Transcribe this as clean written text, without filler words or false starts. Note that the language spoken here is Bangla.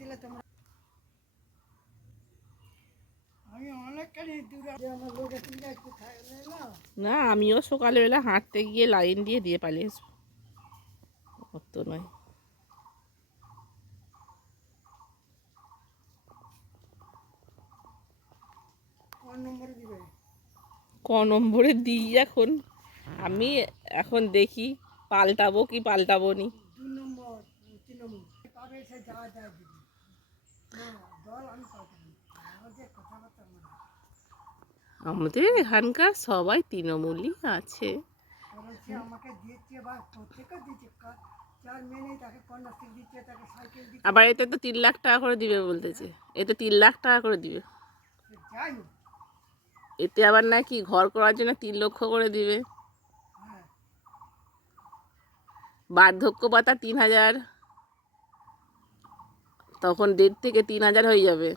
দিলে তোমরা আমি অনেকখানি দূরে আমার লোক একটু না। না আমিও সকালবেলা হাঁটতে গিয়ে লাইন দিয়ে পালিয়ে আসবো, অত নয়। কোন নম্বরে দিবে? ক নম্বরে দিই এখন আমি, এখন দেখি পাল্টাবো কি পাল্টাবো নি। 2 নম্বর 3 নম্বর পাবে, সে যা যা দিবি না দল আমি পাবো না। আমাদের কথাবার্তা আমাদের এখানকার সবাই তৃণমূলই আছে। কারণ সে আমাকে দিচ্ছে বা প্রত্যেকে দিচ্ছে, যার মেয়ে নেই তাকে কন্যাশ্রী দিচ্ছে, তাকে সাইকেল দিচ্ছে। আবার এতে তো 3 লাখ টাকা করে দিবে বলতেছে, এতে 3 লাখ টাকা করে দিবে। সে যাই হোক, এতে আবার নাকি ঘর করার জন্য 3 লক্ষ করে দিবে, হ্যাঁ বার্ধক্য ভাতা 3,000, তখন 1.5 থেকে 3,000 হয়ে যাবে।